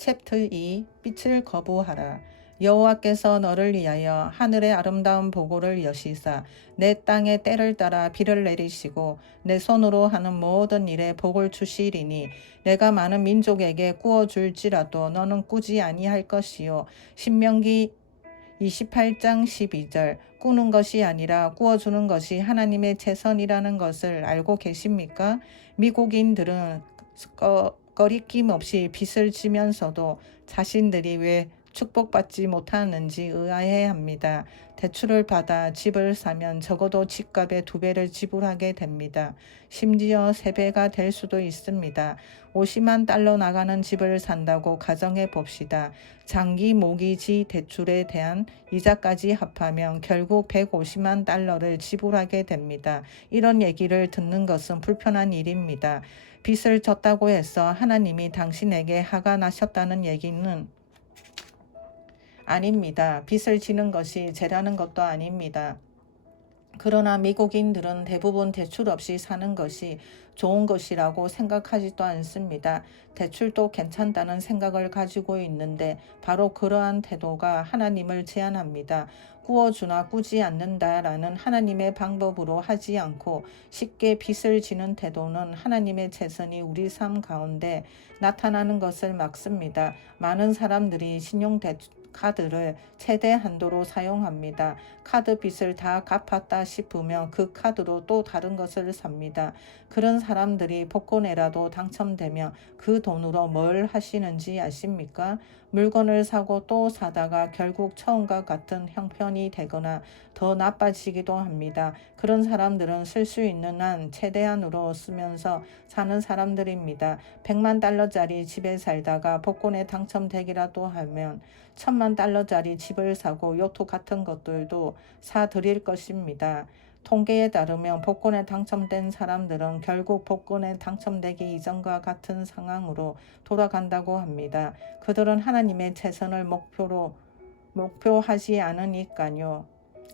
챕터 2 빛을 거부하라. 여호와께서 너를 위하여 하늘의 아름다운 보고를 여시사 내 땅에 때를 따라 비를 내리시고 내 손으로 하는 모든 일에 복을 주시리니 내가 많은 민족에게 꾸어 줄지라도 너는 꾸지 아니할 것이요. 신명기 28장 12절. 꾸는 것이 아니라 꾸어주는 것이 하나님의 최선이라는 것을 알고 계십니까? 미국인들은 거리낌 없이 빚을 지면서도 자신들이 왜 축복받지 못하는지 의아해합니다. 대출을 받아 집을 사면 적어도 집값의 2배를 지불하게 됩니다. 심지어 3배가 될 수도 있습니다. 50만 달러 나가는 집을 산다고 가정해 봅시다. 장기 모기지 대출에 대한 이자까지 합하면 결국 150만 달러를 지불하게 됩니다. 이런 얘기를 듣는 것은 불편한 일입니다. 빚을 졌다고 해서 하나님이 당신에게 화가 나셨다는 얘기는 아닙니다. 빚을 지는 것이 죄라는 것도 아닙니다. 그러나 미국인들은 대부분 대출 없이 사는 것이 좋은 것이라고 생각하지도 않습니다. 대출도 괜찮다는 생각을 가지고 있는데 바로 그러한 태도가 하나님을 제한합니다. 꾸어주나 꾸지 않는다라는 하나님의 방법으로 하지 않고 쉽게 빚을 지는 태도는 하나님의 최선이 우리 삶 가운데 나타나는 것을 막습니다. 많은 사람들이 카드를 최대 한도로 사용합니다. 카드 빚을 다 갚았다 싶으면 그 카드로 또 다른 것을 삽니다. 그런 사람들이 복권에라도 당첨되면 그 돈으로 뭘 하시는지 아십니까? 물건을 사고 또 사다가 결국 처음과 같은 형편이 되거나 더 나빠지기도 합니다. 그런 사람들은 쓸 수 있는 한 최대한으로 쓰면서 사는 사람들입니다. 100만 달러짜리 집에 살다가 복권에 당첨되기라도 하면 1000만 달러짜리 집을 사고 요트 같은 것들도 사드릴 것입니다. 통계에 따르면 복권에 당첨된 사람들은 결국 복권에 당첨되기 이전과 같은 상황으로 돌아간다고 합니다. 그들은 하나님의 최선을 목표하지 않으니까요.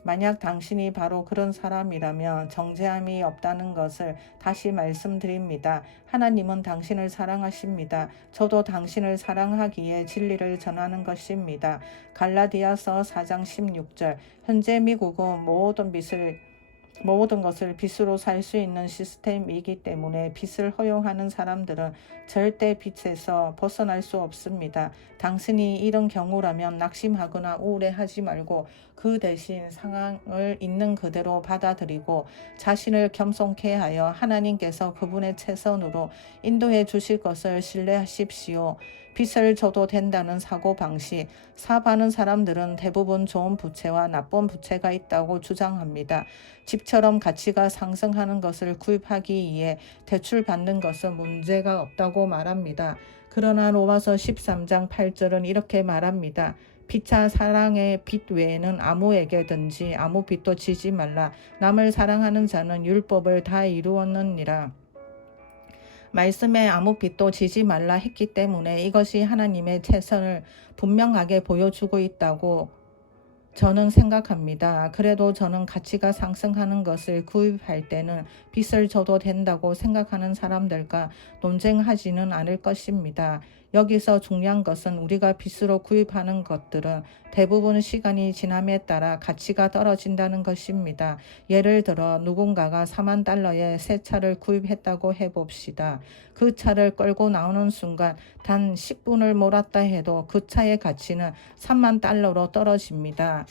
만약 당신이 바로 그런 사람이라면 정죄함이 없다는 것을 다시 말씀드립니다. 하나님은 당신을 사랑하십니다. 저도 당신을 사랑하기에 진리를 전하는 것입니다. 갈라디아서 4장 16절. 현재 미국은 모든 것을 빚으로 살 수 있는 시스템이기 때문에 빚을 허용하는 사람들은 절대 빚에서 벗어날 수 없습니다. 당신이 이런 경우라면 낙심하거나 우울해하지 말고 그 대신 상황을 있는 그대로 받아들이고 자신을 겸손케 하여 하나님께서 그분의 최선으로 인도해 주실 것을 신뢰하십시오. 빚을 져도 된다는 사고방식. 사업하는 사람들은 대부분 좋은 부채와 나쁜 부채가 있다고 주장합니다. 집처럼 가치가 상승하는 것을 구입하기 위해 대출받는 것은 문제가 없다고 말합니다. 그러나 로마서 13장 8절은 이렇게 말합니다. 피차 사랑의 빚 외에는 아무에게든지 아무 빚도 지지 말라. 남을 사랑하는 자는 율법을 다 이루었느니라. 말씀에 아무 빚도 지지 말라 했기 때문에 이것이 하나님의 최선을 분명하게 보여주고 있다고 저는 생각합니다. 그래도 저는 가치가 상승하는 것을 구입할 때는 빚을 져도 된다고 생각하는 사람들과 논쟁하지는 않을 것입니다. 여기서 중요한 것은 우리가 빚으로 구입하는 것들은 대부분 시간이 지남에 따라 가치가 떨어진다는 것입니다. 예를 들어 누군가가 4만 달러의 새 차를 구입했다고 해봅시다. 그 차를 끌고 나오는 순간 단 10분을 몰았다 해도 그 차의 가치는 3만 달러로 떨어집니다.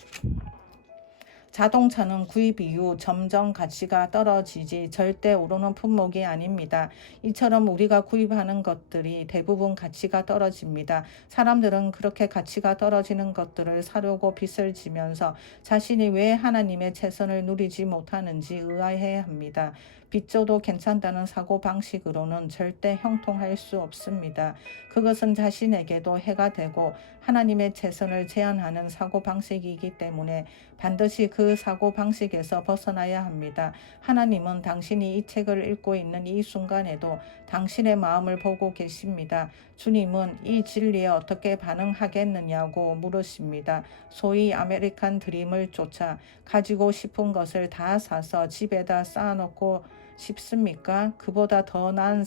자동차는 구입 이후 점점 가치가 떨어지지 절대 오르는 품목이 아닙니다. 이처럼 우리가 구입하는 것들이 대부분 가치가 떨어집니다. 사람들은 그렇게 가치가 떨어지는 것들을 사려고 빚을 지면서 자신이 왜 하나님의 최선을 누리지 못하는지 의아해합니다. 빚져도 괜찮다는 사고방식으로는 절대 형통할 수 없습니다. 그것은 자신에게도 해가 되고 하나님의 최선을 제한하는 사고방식이기 때문에 반드시 그 사고방식에서 벗어나야 합니다. 하나님은 당신이 이 책을 읽고 있는 이 순간에도 당신의 마음을 보고 계십니다. 주님은 이 진리에 어떻게 반응하겠느냐고 물으십니다. 소위 아메리칸 드림을 쫓아 가지고 싶은 것을 다 사서 집에다 쌓아놓고 싶습니까? 그보다 더 나은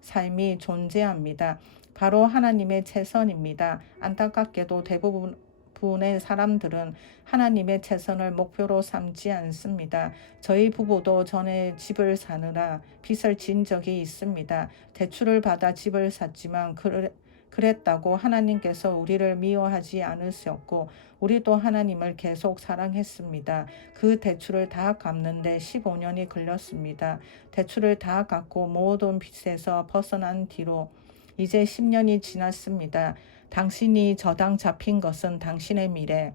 삶이 존재합니다. 바로 하나님의 최선입니다. 안타깝게도 대부분의 사람들은 하나님의 최선을 목표로 삼지 않습니다. 저희 부부도 전에 집을 사느라 빚을 진 적이 있습니다. 대출을 받아 집을 샀지만 그랬다고 하나님께서 우리를 미워하지 않으셨고 우리도 하나님을 계속 사랑했습니다. 그 대출을 다 갚는데 15년이 걸렸습니다. 대출을 다 갚고 모든 빚에서 벗어난 뒤로 이제 10년이 지났습니다. 당신이 저당 잡힌 것은 당신의 미래.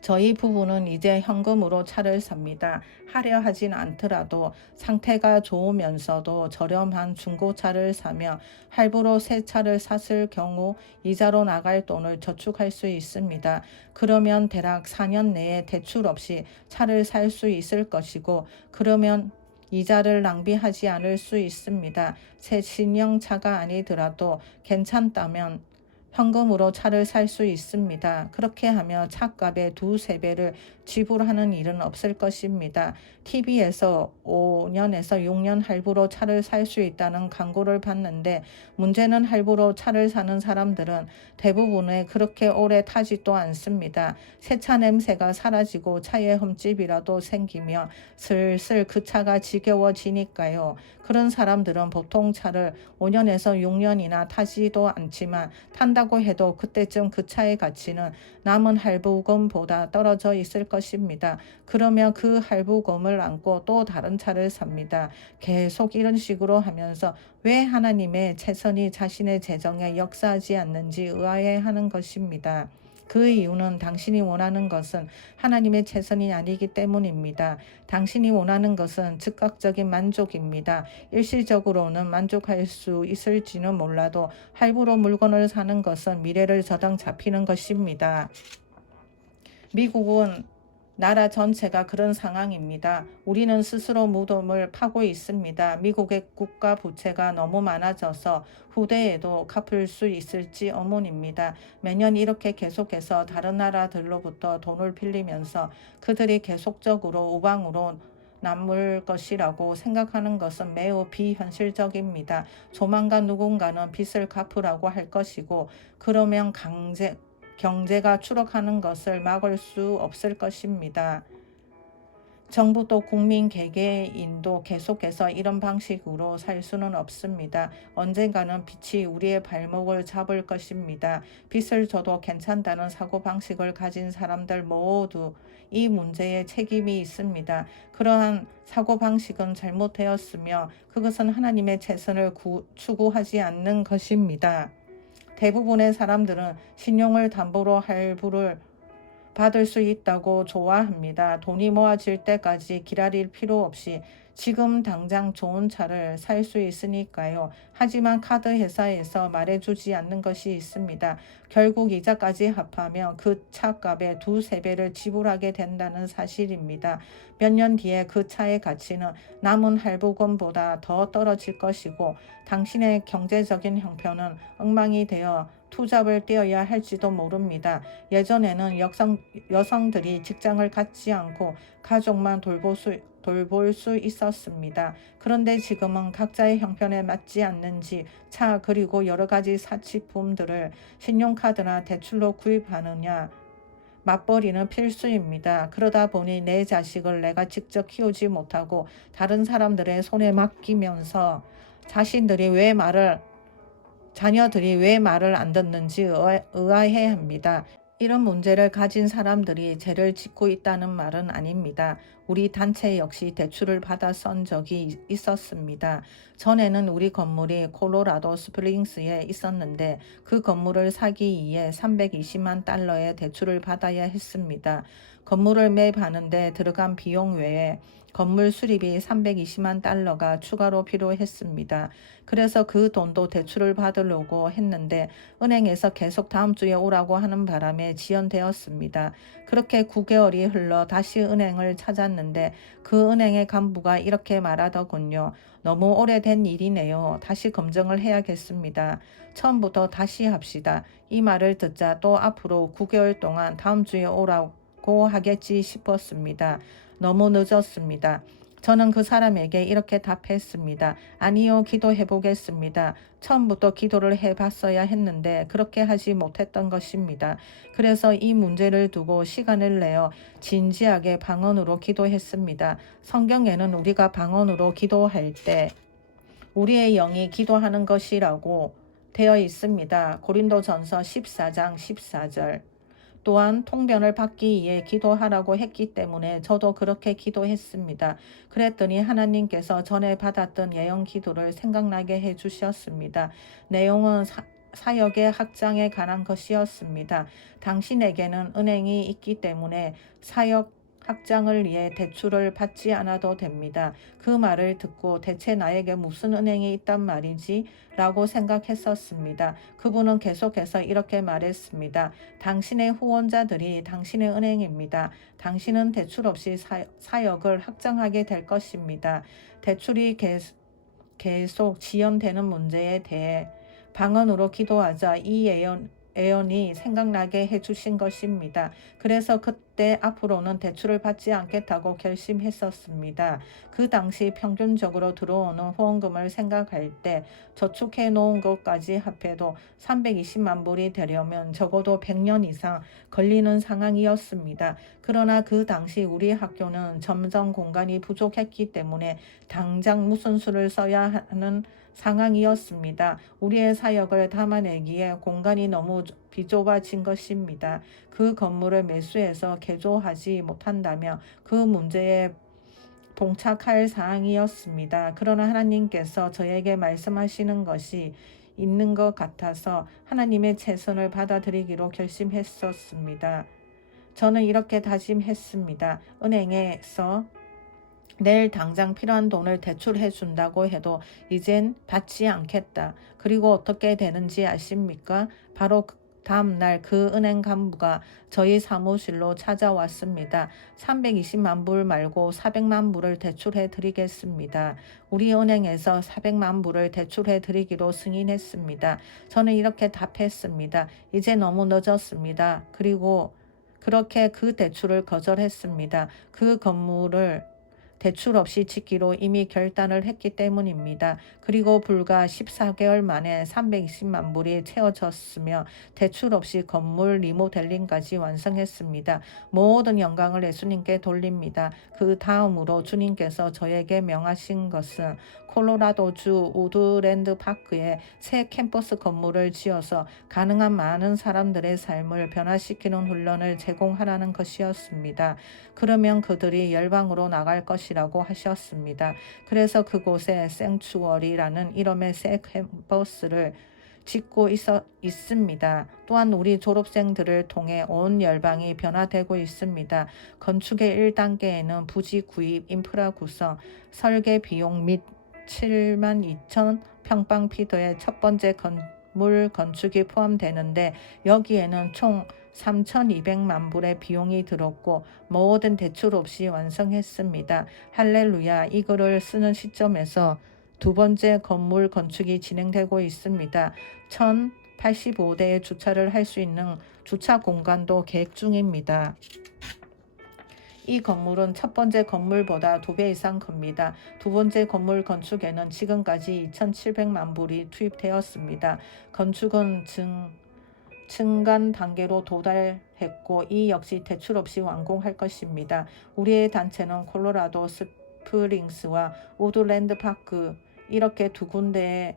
저희 부부는 이제 현금으로 차를 삽니다. 하려 하진 않더라도 상태가 좋으면서도 저렴한 중고차를 사며 할부로 새 차를 샀을 경우 이자로 나갈 돈을 저축할 수 있습니다. 그러면 대략 4년 내에 대출 없이 차를 살 수 있을 것이고 그러면 이자를 낭비하지 않을 수 있습니다. 새 신형차가 아니더라도 괜찮다면 현금으로 차를 살 수 있습니다. 그렇게 하며 차값의 2~3배를 지불하는 일은 없을 것입니다. TV에서 5년에서 6년 할부로 차를 살 수 있다는 광고를 봤는데 문제는 할부로 차를 사는 사람들은 대부분의 그렇게 오래 타지도 않습니다. 새 차 냄새가 사라지고 차에 흠집이라도 생기며 슬슬 그 차가 지겨워지니까요. 그런 사람들은 보통 차를 5년에서 6년이나 타지도 않지만 탄다고 해도 그때쯤 그 차의 가치는 남은 할부금보다 떨어져 있을 것입니다. 그러면 그 할부금을 안고 또 다른 차를 삽니다. 계속 이런 식으로 하면서 왜 하나님의 최선이 자신의 재정에 역사하지 않는지 의아해하는 것입니다. 그 이유는 당신이 원하는 것은 하나님의 최선이 아니기 때문입니다. 당신이 원하는 것은 즉각적인 만족입니다. 일시적으로는 만족할 수 있을지는 몰라도 할부로 물건을 사는 것은 미래를 저당 잡히는 것입니다. 미국은 나라 전체가 그런 상황입니다. 우리는 스스로 무덤을 파고 있습니다. 미국의 국가 부채가 너무 많아져서 후대에도 갚을 수 있을지 의문입니다. 매년 이렇게 계속해서 다른 나라들로부터 돈을 빌리면서 그들이 계속적으로 우방으로 남을 것이라고 생각하는 것은 매우 비현실적입니다. 조만간 누군가는 빚을 갚으라고 할 것이고 그러면 경제가 추락하는 것을 막을 수 없을 것입니다. 정부도 국민 개개인도 계속해서 이런 방식으로 살 수는 없습니다. 언젠가는 빚이 우리의 발목을 잡을 것입니다. 빚을 줘도 괜찮다는 사고방식을 가진 사람들 모두 이 문제에 책임이 있습니다. 그러한 사고방식은 잘못되었으며 그것은 하나님의 최선을 추구하지 않는 것입니다. 대부분의 사람들은 신용을 담보로 할부를 받을 수 있다고 좋아합니다. 돈이 모아질 때까지 기다릴 필요 없이 지금 당장 좋은 차를 살 수 있으니까요. 하지만 카드 회사에서 말해주지 않는 것이 있습니다. 결국 이자까지 합하면 그 차값의 2~3배를 지불하게 된다는 사실입니다. 몇 년 뒤에 그 차의 가치는 남은 할부금보다 더 떨어질 것이고 당신의 경제적인 형편은 엉망이 되어 투잡을 떼어야 할지도 모릅니다. 예전에는 여성들이 직장을 갖지 않고 가족만 돌볼 수 있었습니다. 그런데 지금은 각자의 형편에 맞지 않는지 차 그리고 여러 가지 사치품들을 신용카드나 대출로 구입하느냐 맞벌이는 필수입니다. 그러다 보니 내 자식을 내가 직접 키우지 못하고 다른 사람들의 손에 맡기면서 자녀들이 왜 말을 안 듣는지 의아해합니다. 이런 문제를 가진 사람들이 죄를 짓고 있다는 말은 아닙니다. 우리 단체 역시 대출을 받아 쓴 적이 있었습니다. 전에는 우리 건물이 콜로라도 스프링스에 있었는데 그 건물을 사기 위해 320만 달러의 대출을 받아야 했습니다. 건물을 매입하는데 들어간 비용 외에 건물 수리비 320만 달러가 추가로 필요했습니다. 그래서 그 돈도 대출을 받으려고 했는데 은행에서 계속 다음 주에 오라고 하는 바람에 지연되었습니다. 그렇게 9개월이 흘러 다시 은행을 찾았는데 그 은행의 간부가 이렇게 말하더군요. 너무 오래된 일이네요. 다시 검증을 해야겠습니다. 처음부터 다시 합시다. 이 말을 듣자 또 앞으로 9개월 동안 다음 주에 오라고 하겠지 싶었습니다. 너무 늦었습니다. 저는 그 사람에게 이렇게 답했습니다. 아니요, 기도해 보겠습니다. 처음부터 기도를 해봤어야 했는데 그렇게 하지 못했던 것입니다. 그래서 이 문제를 두고 시간을 내어 진지하게 방언으로 기도했습니다. 성경에는 우리가 방언으로 기도할 때 우리의 영이 기도하는 것이라고 되어 있습니다. 고린도전서 14장 14절. 또한 통변을 받기 위해 기도하라고 했기 때문에 저도 그렇게 기도했습니다. 그랬더니 하나님께서 전에 받았던 예언 기도를 생각나게 해주셨습니다. 내용은 사역의 확장에 관한 것이었습니다. 당신에게는 은행이 있기 때문에 사역 확장을 위해 대출을 받지 않아도 됩니다. 그 말을 듣고 대체 나에게 무슨 은행이 있단 말이지? 라고 생각했었습니다. 그분은 계속해서 이렇게 말했습니다. 당신의 후원자들이 당신의 은행입니다. 당신은 대출 없이 사역을 확장하게 될 것입니다. 대출이 계속 지연되는 문제에 대해 방언으로 기도하자 이 예언이 생각나게 해주신 것입니다. 그래서 그때 앞으로는 대출을 받지 않겠다고 결심했었습니다. 그 당시 평균적으로 들어오는 후원금을 생각할 때 저축해 놓은 것까지 합해도 320만 불이 되려면 적어도 100년 이상 걸리는 상황이었습니다. 그러나 그 당시 우리 학교는 점점 공간이 부족했기 때문에 당장 무슨 수를 써야 하는 상황이었습니다. 우리의 사역을 담아내기에 공간이 너무 비좁아진 것입니다. 그 건물을 매수해서 개조하지 못한다며 그 문제에 봉착할 사항이었습니다. 그러나 하나님께서 저에게 말씀하시는 것이 있는 것 같아서 하나님의 최선을 받아들이기로 결심했었습니다. 저는 이렇게 다짐했습니다. 은행에서 내일 당장 필요한 돈을 대출해 준다고 해도 이젠 받지 않겠다. 그리고 어떻게 되는지 아십니까? 바로 다음날 그 은행 간부가 저희 사무실로 찾아왔습니다. 320만 불 말고 400만 불을 대출해 드리겠습니다. 우리 은행에서 400만 불을 대출해 드리기로 승인했습니다. 저는 이렇게 답했습니다. 이제 너무 늦었습니다. 그리고 그렇게 그 대출을 거절했습니다. 그 건물을 대출 없이 짓기로 이미 결단을 했기 때문입니다. 그리고 불과 14개월 만에 320만 불이 채워졌으며 대출 없이 건물 리모델링까지 완성했습니다. 모든 영광을 예수님께 돌립니다. 그 다음으로 주님께서 저에게 명하신 것은 콜로라도주 우드랜드 파크에 새 캠퍼스 건물을 지어서 가능한 많은 사람들의 삶을 변화시키는 훈련을 제공하라는 것이었습니다. 그러면 그들이 열방으로 나갈 것이라고 하셨습니다. 그래서 그곳에 생추어리라는 이름의 새 캠퍼스를 짓고 있습니다. 또한 우리 졸업생들을 통해 온 열방이 변화되고 있습니다. 건축의 1단계에는 부지 구입, 인프라 구성, 설계 비용 및 72,000 평방피트의 첫 번째 건물 건축이 포함되는데 여기에는 총 3,200만 불의 비용이 들었고 모든 대출 없이 완성했습니다. 할렐루야. 이 글을 쓰는 시점에서 두 번째 건물 건축이 진행되고 있습니다. 1,085대의 주차를 할 수 있는 주차 공간도 계획 중입니다. 이 건물은 첫 번째 건물보다 2배 이상 큽니다. 두 번째 건물 건축에는 지금까지 2,700만 불이 투입되었습니다. 건축은 증간 단계로 도달했고 이 역시 대출 없이 완공할 것입니다. 우리의 단체는 콜로라도 스프링스와 우드랜드 파크 이렇게 두 군데의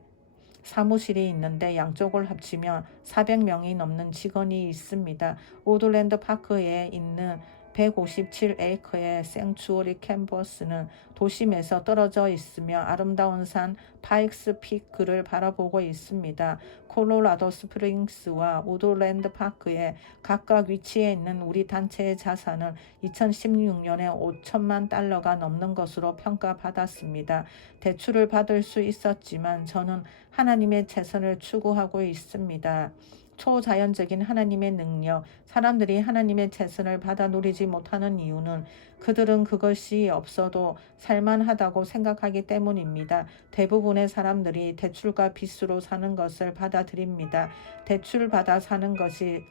사무실이 있는데 양쪽을 합치면 400명이 넘는 직원이 있습니다. 우드랜드 파크에 있는 157에이커의 생추어리 캠퍼스는 도심에서 떨어져 있으며 아름다운 산 파익스 피크를 바라보고 있습니다. 콜로라도 스프링스와 우드랜드 파크에 각각 위치해 있는 우리 단체의 자산은 2016년에 5천만 달러가 넘는 것으로 평가받았습니다. 대출을 받을 수 있었지만 저는 하나님의 최선을 추구하고 있습니다. 초자연적인 하나님의 능력, 사람들이 하나님의 최선을 받아 누리지 못하는 이유는 그들은 그것이 없어도 살만하다고 생각하기 때문입니다. 대부분의 사람들이 대출과 빚으로 사는 것을 받아들입니다. 대출 받아 사는 것이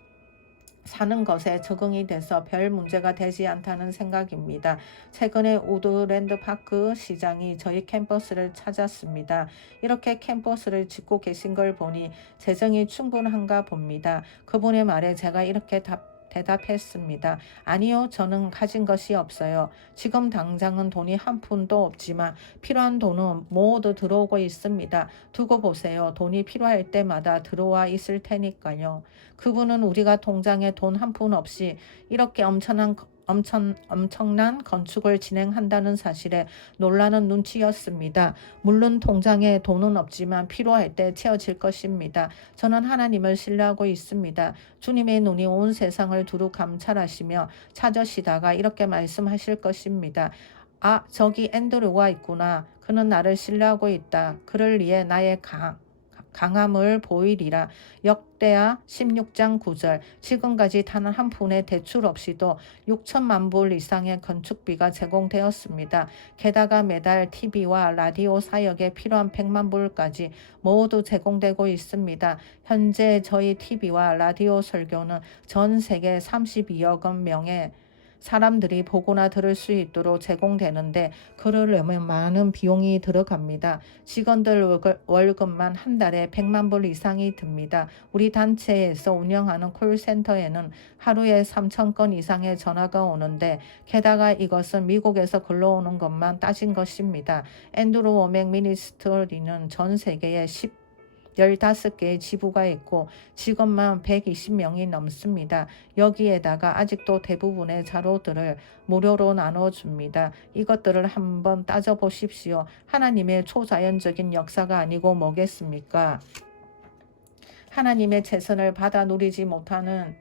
사는 것에 적응이 돼서 별 문제가 되지 않다는 생각입니다. 최근에 우드랜드 파크 시장이 저희 캠퍼스를 찾았습니다. 이렇게 캠퍼스를 짓고 계신 걸 보니 재정이 충분한가 봅니다. 그분의 말에 제가 이렇게 대답했습니다. 아니요, 저는 가진 것이 없어요. 지금 당장은 돈이 한 푼도 없지만 필요한 돈은 모두 들어오고 있습니다. 두고 보세요. 돈이 필요할 때마다 들어와 있을 테니까요. 그분은 우리가 통장에 돈 한 푼 없이 이렇게 엄청난 건축을 진행한다는 사실에 놀라는 눈치였습니다. 물론 통장에 돈은 없지만 필요할 때 채워질 것입니다. 저는 하나님을 신뢰하고 있습니다. 주님의 눈이 온 세상을 두루 감찰하시며 찾으시다가 이렇게 말씀하실 것입니다. 아, 저기 앤드류가 있구나. 그는 나를 신뢰하고 있다. 그를 위해 나의 강함을 보이리라. 역대하 16장 9절. 지금까지 단 한 푼의 대출 없이도 6천만 불 이상의 건축비가 제공되었습니다. 게다가 매달 TV와 라디오 사역에 필요한 100만 불까지 모두 제공되고 있습니다. 현재 저희 TV와 라디오 설교는 전 세계 32억 명의 사람들이 보거나 들을 수 있도록 제공되는데 그러려면 많은 비용이 들어갑니다. 직원들 월급만 한 달에 100만 불 이상이 듭니다. 우리 단체에서 운영하는 콜센터에는 하루에 3천 건 이상의 전화가 오는데 게다가 이것은 미국에서 걸러오는 것만 따진 것입니다. 앤드루 워맥 미니스트리는 전 세계에 15개의 지부가 있고 직원만 120명이 넘습니다. 여기에다가 아직도 대부분의 자료들을 무료로 나눠줍니다. 이것들을 한번 따져보십시오. 하나님의 초자연적인 역사가 아니고 뭐겠습니까? 하나님의 재선을 받아 누리지 못하는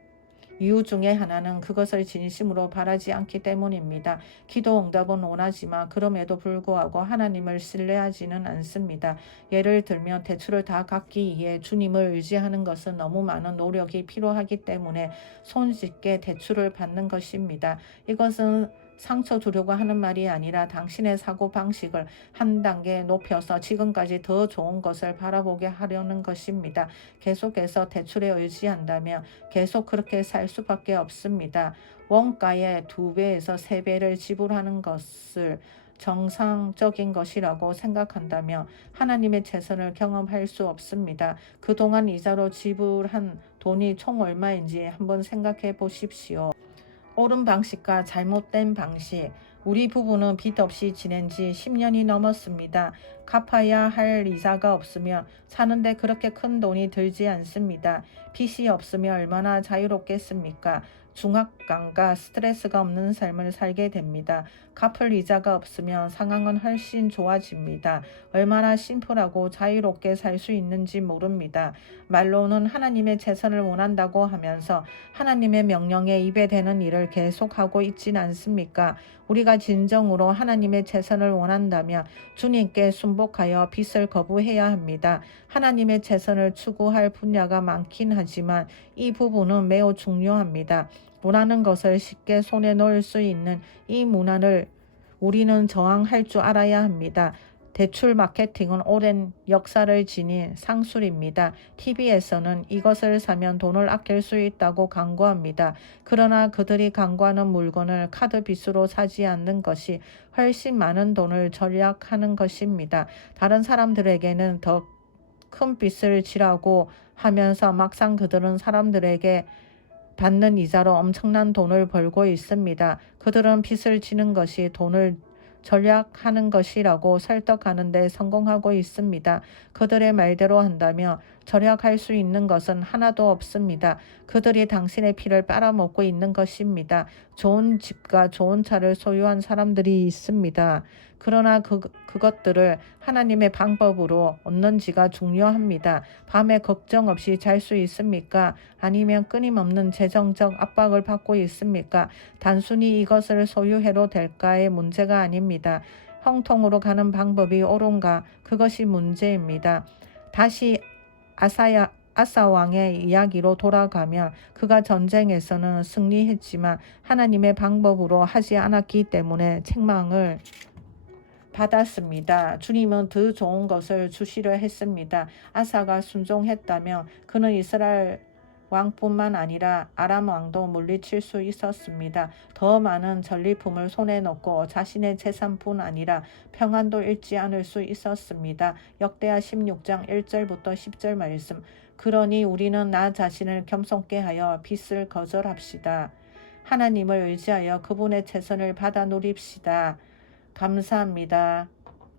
이유 중에 하나는 그것을 진심으로 바라지 않기 때문입니다. 기도 응답은 원하지만 그럼에도 불구하고 하나님을 신뢰하지는 않습니다. 예를 들면 대출을 다 갚기 위해 주님을 의지하는 것은 너무 많은 노력이 필요하기 때문에 손쉽게 대출을 받는 것입니다. 이것은 상처 주려고 하는 말이 아니라 당신의 사고방식을 한 단계 높여서 지금까지 더 좋은 것을 바라보게 하려는 것입니다. 계속해서 대출에 의지한다면 계속 그렇게 살 수밖에 없습니다. 원가의 2배에서 3배를 지불하는 것을 정상적인 것이라고 생각한다면 하나님의 재선을 경험할 수 없습니다. 그동안 이자로 지불한 돈이 총 얼마인지 한번 생각해 보십시오. 옳은 방식과 잘못된 방식. 우리 부부는 빚 없이 지낸 지 10년이 넘었습니다. 갚아야 할 이자가 없으면 사는데 그렇게 큰 돈이 들지 않습니다. 빚이 없으면 얼마나 자유롭겠습니까? 중압감과 스트레스가 없는 삶을 살게 됩니다. 갚을 이자가 없으면 상황은 훨씬 좋아집니다. 얼마나 심플하고 자유롭게 살 수 있는지 모릅니다. 말로는 하나님의 재선을 원한다고 하면서 하나님의 명령에 입에 대는 일을 계속하고 있진 않습니까? 우리가 진정으로 하나님의 재선을 원한다면 주님께 순복하여 빚을 거부해야 합니다. 하나님의 재선을 추구할 분야가 많긴 하지만 이 부분은 매우 중요합니다. 원하는 것을 쉽게 손에 넣을 수 있는 이 문화를 우리는 저항할 줄 알아야 합니다. 대출 마케팅은 오랜 역사를 지닌 상술입니다. TV에서는 이것을 사면 돈을 아낄 수 있다고 광고합니다. 그러나 그들이 광고하는 물건을 카드 빚으로 사지 않는 것이 훨씬 많은 돈을 절약하는 것입니다. 다른 사람들에게는 더 큰 빚을 지라고 하면서 막상 그들은 사람들에게 받는 이자로 엄청난 돈을 벌고 있습니다. 그들은 빚을 지는 것이 돈을 절약하는 것이라고 설득하는 데 성공하고 있습니다. 그들의 말대로 한다면 절약할 수 있는 것은 하나도 없습니다. 그들이 당신의 피를 빨아먹고 있는 것입니다. 좋은 집과 좋은 차를 소유한 사람들이 있습니다. 그러나 그것들을 하나님의 방법으로 얻는지가 중요합니다. 밤에 걱정 없이 잘 수 있습니까? 아니면 끊임없는 재정적 압박을 받고 있습니까? 단순히 이것을 소유해도 될까의 문제가 아닙니다. 형통으로 가는 방법이 옳은가? 그것이 문제입니다. 다시 아사 왕의 이야기로 돌아가면 그가 전쟁에서는 승리했지만 하나님의 방법으로 하지 않았기 때문에 책망을 받았습니다. 주님은 더 좋은 것을 주시려 했습니다. 아사가 순종했다면 그는 이스라엘 왕뿐만 아니라 아람 왕도 물리칠 수 있었습니다. 더 많은 전리품을 손에 넣고 자신의 재산뿐 아니라 평안도 잃지 않을 수 있었습니다. 역대하 16장 1절부터 10절 말씀. 그러니 우리는 나 자신을 겸손케 하여 빚을 거절합시다. 하나님을 의지하여 그분의 최선을 받아 누립시다. 감사합니다.